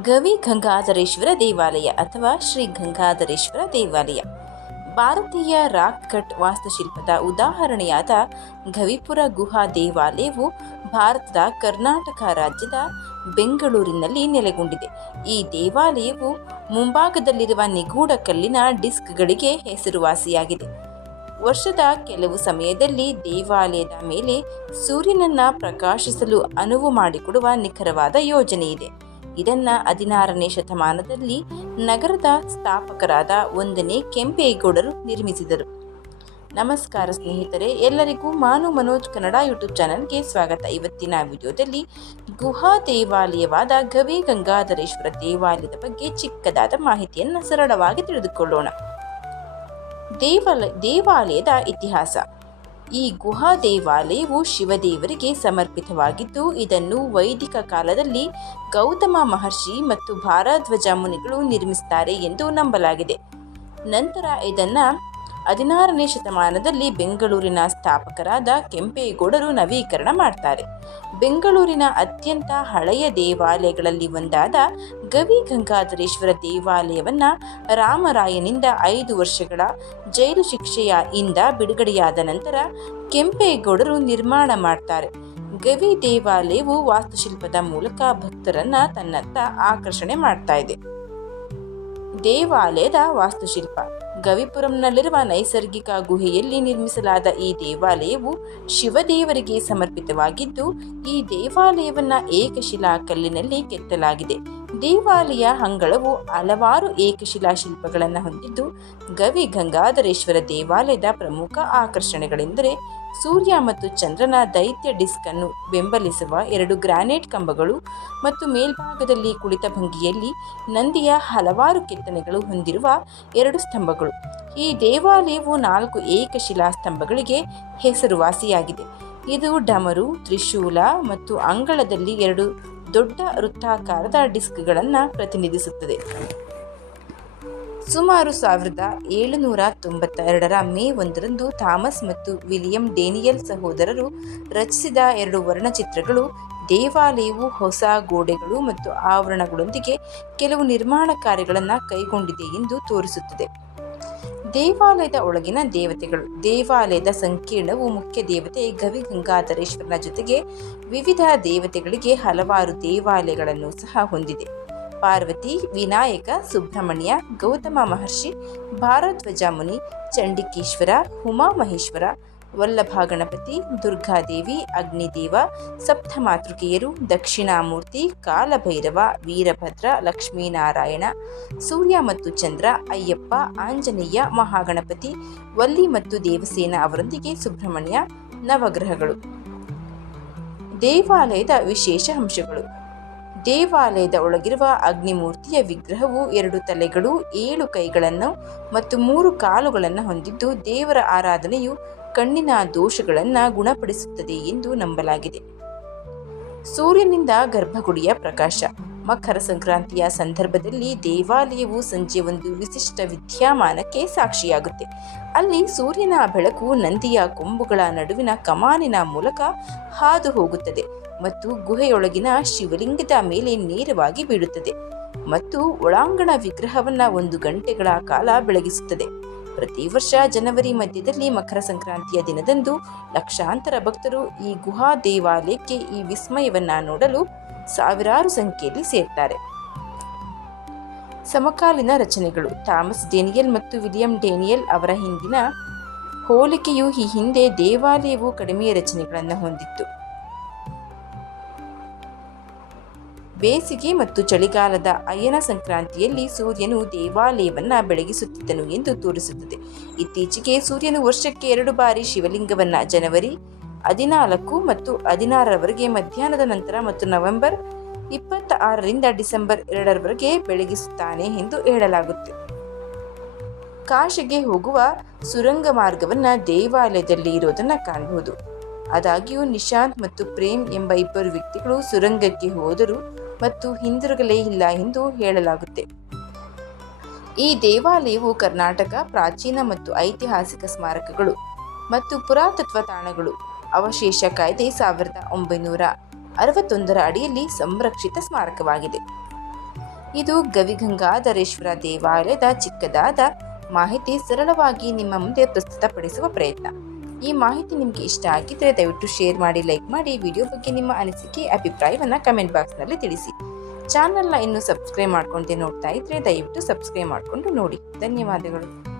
ಗವಿ ಗಂಗಾಧರೇಶ್ವರ ದೇವಾಲಯ ಅಥವಾ ಶ್ರೀ ಗಂಗಾಧರೇಶ್ವರ ದೇವಾಲಯ. ಭಾರತೀಯ ರಾಕ್ ಕಟ್ ವಾಸ್ತುಶಿಲ್ಪದ ಉದಾಹರಣೆಯಾದ ಗವಿಪುರ ಗುಹಾ ದೇವಾಲಯವು ಭಾರತದ ಕರ್ನಾಟಕ ರಾಜ್ಯದ ಬೆಂಗಳೂರಿನಲ್ಲಿ ನೆಲೆಗೊಂಡಿದೆ. ಈ ದೇವಾಲಯವು ಮುಂಭಾಗದಲ್ಲಿರುವ ನಿಗೂಢ ಕಲ್ಲಿನ ಡಿಸ್ಕ್ಗಳಿಗೆ ಹೆಸರುವಾಸಿಯಾಗಿದೆ. ವರ್ಷದ ಕೆಲವು ಸಮಯದಲ್ಲಿ ದೇವಾಲಯದ ಮೇಲೆ ಸೂರ್ಯನನ್ನ ಪ್ರಕಾಶಿಸಲು ಅನುವು ಮಾಡಿಕೊಡುವ ನಿಖರವಾದ ಯೋಜನೆ ಇದೆ ಇದನ್ನ ಹದಿನಾರನೇ ಶತಮಾನದಲ್ಲಿ ನಗರದ ಸ್ಥಾಪಕರಾದ ಒಂದನೇ ಕೆಂಪೇಗೌಡರು ನಿರ್ಮಿಸಿದರು. ನಮಸ್ಕಾರ ಸ್ನೇಹಿತರೆ, ಎಲ್ಲರಿಗೂ ಮಾನು ಮನೋಜ್ ಕನ್ನಡ ಯೂಟ್ಯೂಬ್ ಚಾನಲ್ಗೆ ಸ್ವಾಗತ. ಇವತ್ತಿನ ವಿಡಿಯೋದಲ್ಲಿ ಗುಹಾ ದೇವಾಲಯವಾದ ಗವಿ ಗಂಗಾಧರೇಶ್ವರ ದೇವಾಲಯದ ಬಗ್ಗೆ ಚಿಕ್ಕದಾದ ಮಾಹಿತಿಯನ್ನು ಸರಳವಾಗಿ ತಿಳಿದುಕೊಳ್ಳೋಣ. ದೇವಾಲಯ ದೇವಾಲಯದ ಇತಿಹಾಸ. ಈ ಗುಹಾ ದೇವಾಲಯವು ಶಿವದೇವರಿಗೆ ಸಮರ್ಪಿತವಾಗಿದ್ದು, ಇದನ್ನು ವೈದಿಕ ಕಾಲದಲ್ಲಿ ಗೌತಮ ಮಹರ್ಷಿ ಮತ್ತು ಭಾರದ್ವಾಜ ಮುನಿಗಳು ನಿರ್ಮಿಸುತ್ತಾರೆ ಎಂದು ನಂಬಲಾಗಿದೆ. ನಂತರ ಇದನ್ನ ಹದಿನಾರನೇ ಶತಮಾನದಲ್ಲಿ ಬೆಂಗಳೂರಿನ ಸ್ಥಾಪಕರಾದ ಕೆಂಪೇಗೌಡರು ನವೀಕರಣ ಮಾಡ್ತಾರೆ. ಬೆಂಗಳೂರಿನ ಅತ್ಯಂತ ಹಳೆಯ ದೇವಾಲಯಗಳಲ್ಲಿ ಒಂದಾದ ಗವಿ ಗಂಗಾಧರೇಶ್ವರ ದೇವಾಲಯವನ್ನು ರಾಮರಾಯನಿಂದ ಐದು ವರ್ಷಗಳ ಜೈಲು ಶಿಕ್ಷೆಯ ಇಂದ ಬಿಡುಗಡೆಯಾದ ನಂತರ ಕೆಂಪೇಗೌಡರು ನಿರ್ಮಾಣ ಮಾಡ್ತಾರೆ. ಗವಿ ದೇವಾಲಯವು ವಾಸ್ತುಶಿಲ್ಪದ ಮೂಲಕ ಭಕ್ತರನ್ನು ತನ್ನತ್ತ ಆಕರ್ಷಣೆ ಮಾಡ್ತಾ ಇದೆ. ದೇವಾಲಯದ ವಾಸ್ತುಶಿಲ್ಪ. ಗವಿಪುರಂನಲ್ಲಿರುವ ನೈಸರ್ಗಿಕ ಗುಹೆಯಲ್ಲಿ ನಿರ್ಮಿಸಲಾದ ಈ ದೇವಾಲಯವು ಶಿವದೇವರಿಗೆ ಸಮರ್ಪಿತವಾಗಿದ್ದು, ಈ ದೇವಾಲಯವನ್ನ ಏಕಶಿಲಾ ಕಲ್ಲಿನಲ್ಲಿ ಕೆತ್ತಲಾಗಿದೆ. ದೇವಾಲಯ ಅಂಗಳವು ಹಲವಾರು ಏಕಶಿಲಾ ಶಿಲ್ಪಗಳನ್ನು ಹೊಂದಿದ್ದು ಗವಿ ಗಂಗಾಧರೇಶ್ವರ ದೇವಾಲಯದ ಪ್ರಮುಖ ಆಕರ್ಷಣೆಗಳೆಂದರೆ ಸೂರ್ಯ ಮತ್ತು ಚಂದ್ರನ ದೈತ್ಯ ಡಿಸ್ಕ್ ಅನ್ನು ಬೆಂಬಲಿಸುವ ಎರಡು ಗ್ರಾನೈಟ್ ಕಂಬಗಳು ಮತ್ತು ಮೇಲ್ಭಾಗದಲ್ಲಿ ಕುಳಿತ ಭಂಗಿಯಲ್ಲಿ ನಂದಿಯ ಹಲವಾರು ಕೆತ್ತನೆಗಳು ಹೊಂದಿರುವ ಎರಡು ಸ್ತಂಭಗಳು. ಈ ದೇವಾಲಯವು ನಾಲ್ಕು ಏಕಶಿಲಾ ಸ್ತಂಭಗಳಿಗೆ ಹೆಸರುವಾಸಿಯಾಗಿದೆ. ಇದು ಡಮರು, ತ್ರಿಶೂಲ ಮತ್ತು ಅಂಗಳದಲ್ಲಿ ಎರಡು ದೊಡ್ಡ ವೃತ್ತಾಕಾರದ ಡಿಸ್ಕ್ಗಳನ್ನು ಪ್ರತಿನಿಧಿಸುತ್ತದೆ. ಸುಮಾರು ಸಾವಿರದ ಏಳುನೂರ ತೊಂಬತ್ತೆರಡರ ಮೇ ಒಂದರಂದು ಥಾಮಸ್ ಮತ್ತು ವಿಲಿಯಂ ಡೇನಿಯಲ್ ಸಹೋದರರು ರಚಿಸಿದ ಎರಡು ವರ್ಣಚಿತ್ರಗಳು, ದೇವಾಲಯವು ಹೊಸ ಗೋಡೆಗಳು ಮತ್ತು ಆವರಣಗಳೊಂದಿಗೆ ಕೆಲವು ನಿರ್ಮಾಣ ಕಾರ್ಯಗಳನ್ನು ಕೈಗೊಂಡಿದೆ ಎಂದು ತೋರಿಸುತ್ತದೆ. ದೇವಾಲಯದ ಒಳಗಿನ ದೇವತೆಗಳು, ದೇವಾಲಯದ ಸಂಕೀರ್ಣವು ಮುಖ್ಯ ದೇವತೆ ಗವಿ ಗಂಗಾಧರೇಶ್ವರನ ಜೊತೆಗೆ ವಿವಿಧ ದೇವತೆಗಳಿಗೆ ಹಲವಾರು ದೇವಾಲಯಗಳನ್ನು ಸಹ ಹೊಂದಿದೆ. ಪಾರ್ವತಿ, ವಿನಾಯಕ, ಸುಬ್ರಹ್ಮಣ್ಯ, ಗೌತಮ ಮಹರ್ಷಿ ಭಾರದ್ವಜ ಮುನಿ ಚಂಡಿಕೇಶ್ವರ ಉಮಾಮಹೇಶ್ವರ ವಲ್ಲಭ ಗಣಪತಿ ದುರ್ಗಾದೇವಿ ಅಗ್ನಿದೇವ, ಸಪ್ತಮಾತೃಕೆಯರು, ದಕ್ಷಿಣಾಮೂರ್ತಿ, ಕಾಲಭೈರವ, ವೀರಭದ್ರ, ಲಕ್ಷ್ಮೀನಾರಾಯಣ, ಸೂರ್ಯ ಮತ್ತು ಚಂದ್ರ, ಅಯ್ಯಪ್ಪ, ಆಂಜನೇಯ, ಮಹಾಗಣಪತಿ, ವಲ್ಲಿ ಮತ್ತು ದೇವಸೇನ ಅವರೊಂದಿಗೆ ಸುಬ್ರಹ್ಮಣ್ಯ ನವಗ್ರಹಗಳು. ದೇವಾಲಯದ ವಿಶೇಷ ಅಂಶಗಳು. ದೇವಾಲಯದ ಒಳಗಿರುವ ಅಗ್ನಿಮೂರ್ತಿಯ ವಿಗ್ರಹವು ಎರಡು ತಲೆಗಳು, ಏಳು ಕೈಗಳನ್ನು ಮತ್ತು ಮೂರು ಕಾಲುಗಳನ್ನು ಹೊಂದಿದ್ದು ದೇವರ ಆರಾಧನೆಯು ಕಣ್ಣಿನ ದೋಷಗಳನ್ನು ಗುಣಪಡಿಸುತ್ತದೆ ಎಂದು ನಂಬಲಾಗಿದೆ. ಸೂರ್ಯನಿಂದ ಗರ್ಭಗುಡಿಯ ಪ್ರಕಾಶ. ಮಕರ ಸಂಕ್ರಾಂತಿಯ ಸಂದರ್ಭದಲ್ಲಿ ದೇವಾಲಯವು ಸಂಜೆ ಒಂದು ವಿಶಿಷ್ಟ ವಿದ್ಯಮಾನಕ್ಕೆ ಸಾಕ್ಷಿಯಾಗುತ್ತೆ. ಅಲ್ಲಿ ಸೂರ್ಯನ ಬೆಳಕು, ನಂದಿಯ ಕೊಂಬುಗಳ ನಡುವಿನ ಕಮಾನಿನ ಮೂಲಕ ಹಾದು ಹೋಗುತ್ತದೆ ಮತ್ತು ಗುಹೆಯೊಳಗಿನ ಶಿವಲಿಂಗದ ಮೇಲೆ ನೇರವಾಗಿ ಬೀಳುತ್ತದೆ ಮತ್ತು ಒಳಾಂಗಣ ವಿಗ್ರಹವನ್ನ ಒಂದು ಗಂಟೆಗಳ ಕಾಲ ಬೆಳಗಿಸುತ್ತದೆ. ಪ್ರತಿ ವರ್ಷ ಜನವರಿ ಮಧ್ಯದಲ್ಲಿ ಮಕರ ಸಂಕ್ರಾಂತಿಯ ದಿನದಂದು ಲಕ್ಷಾಂತರ ಭಕ್ತರು ಈ ಗುಹಾ ದೇವಾಲಯಕ್ಕೆ ಈ ವಿಸ್ಮಯವನ್ನ ನೋಡಲು ಸಾವಿರಾರು ಸಂಖ್ಯೆಯಲ್ಲಿ ಸೇರ್ತಾರೆ. ಸಮಕಾಲೀನ ರಚನೆಗಳು ಥಾಮಸ್ ಡೇನಿಯಲ್ ಮತ್ತು ವಿಲಿಯಂ ಡೇನಿಯಲ್ ಅವರ ಹಿಂದಿನ ಹೋಲಿಕೆಯು ಈ ಹಿಂದೆ ದೇವಾಲಯವು ಕಡಿಮೆ ರಚನೆಗಳನ್ನು ಹೊಂದಿತ್ತು. ಬೇಸಿಗೆ ಮತ್ತು ಚಳಿಗಾಲದ ಅಯ್ಯನ ಸಂಕ್ರಾಂತಿಯಲ್ಲಿ ಸೂರ್ಯನು ದೇವಾಲಯವನ್ನು ಬೆಳಗಿಸುತ್ತಿದ್ದನು ಎಂದು ತೋರಿಸುತ್ತದೆ. ಇತ್ತೀಚೆಗೆ ಸೂರ್ಯನು ವರ್ಷಕ್ಕೆ ಎರಡು ಬಾರಿ ಶಿವಲಿಂಗವನ್ನು, ಜನವರಿ ಹದಿನಾಲ್ಕು ಮತ್ತು ಹದಿನಾರರವರೆಗೆ ಮಧ್ಯಾಹ್ನದ ನಂತರ ಮತ್ತು ನವೆಂಬರ್ ಇಪ್ಪತ್ತ ಆರರಿಂದ ಡಿಸೆಂಬರ್ ಎರಡರವರೆಗೆ ಬೆಳಗಿಸುತ್ತಾನೆ ಎಂದು ಹೇಳಲಾಗುತ್ತೆ. ಕಾಶಿಗೆ ಹೋಗುವ ಸುರಂಗ ಮಾರ್ಗವನ್ನು ದೇವಾಲಯದಲ್ಲಿ ಇರೋದನ್ನು ಕಾಣಬಹುದು ಆದಾಗ್ಯೂ ನಿಶಾಂತ್ ಮತ್ತು ಪ್ರೇಮ್ ಎಂಬ ಇಬ್ಬರು ವ್ಯಕ್ತಿಗಳು ಸುರಂಗಕ್ಕೆ ಹೋದರು ಮತ್ತು ಹಿಂದಿರುಗಲೇ ಇಲ್ಲ ಎಂದು ಹೇಳಲಾಗುತ್ತೆ. ಈ ದೇವಾಲಯವು ಕರ್ನಾಟಕ, ಪ್ರಾಚೀನ ಮತ್ತು ಐತಿಹಾಸಿಕ ಸ್ಮಾರಕಗಳು ಮತ್ತು ಪುರಾತತ್ವ ತಾಣಗಳು. ಅವಶೇಷ ಕಾಯ್ದೆ ಸಾವಿರದ ಒಂಬೈನೂರ ಅರವತ್ತೊಂದರ ಅಡಿಯಲ್ಲಿ ಸಂರಕ್ಷಿತ ಸ್ಮಾರಕವಾಗಿದೆ. ಇದು ಗವಿಗಂಗಾಧರೇಶ್ವರ ದೇವಾಲಯದ ಚಿಕ್ಕದಾದ ಮಾಹಿತಿ ಸರಳವಾಗಿ ನಿಮ್ಮ ಮುಂದೆ ಪ್ರಸ್ತುತಪಡಿಸುವ ಪ್ರಯತ್ನ. ಈ ಮಾಹಿತಿ ನಿಮಗೆ ಇಷ್ಟ ಆಗಿದ್ದರೆ ದಯವಿಟ್ಟು ಶೇರ್ ಮಾಡಿ, ಲೈಕ್ ಮಾಡಿ, ವಿಡಿಯೋ ಬಗ್ಗೆ ನಿಮ್ಮ ಅನಿಸಿಕೆ, ಅಭಿಪ್ರಾಯವನ್ನು ಕಮೆಂಟ್ ಬಾಕ್ಸ್ನಲ್ಲಿ ತಿಳಿಸಿ. ಚಾನಲ್ನ ಇನ್ನೂ ಸಬ್ಸ್ಕ್ರೈಬ್ ಮಾಡ್ಕೊಂಡೆ ನೋಡ್ತಾ ಇದ್ದರೆ ದಯವಿಟ್ಟು ಸಬ್ಸ್ಕ್ರೈಬ್ ಮಾಡಿಕೊಂಡು ನೋಡಿ. ಧನ್ಯವಾದಗಳು.